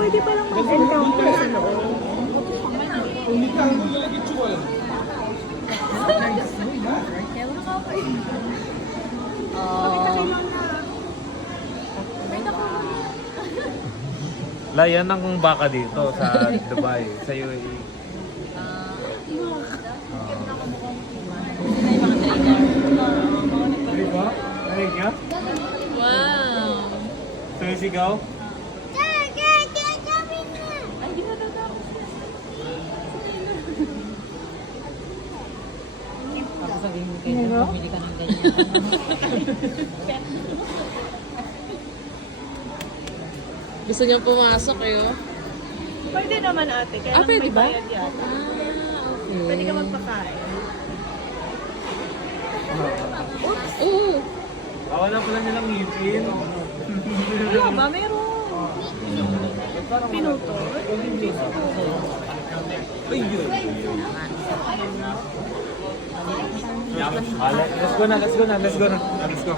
Pwede palang mag-encounter sa loob. Layan ng baka dito sa Dubai, sa UAE. Diba? Narinig niya? Wow! Sumisigaw? Tapos sabihin mo kayo, bumili ka ng ganyan. Gusto niyo pumasok kayo? Pwede naman ate, kaya lang Pwede may ba? bayad yata. Okay. Pwede ka magpakain. Oo. Kawalan pala nilang ngipin. Wala ba? Meron. Pinuto. Ayun. Let's go na, let's go na, let's go na. Let's go.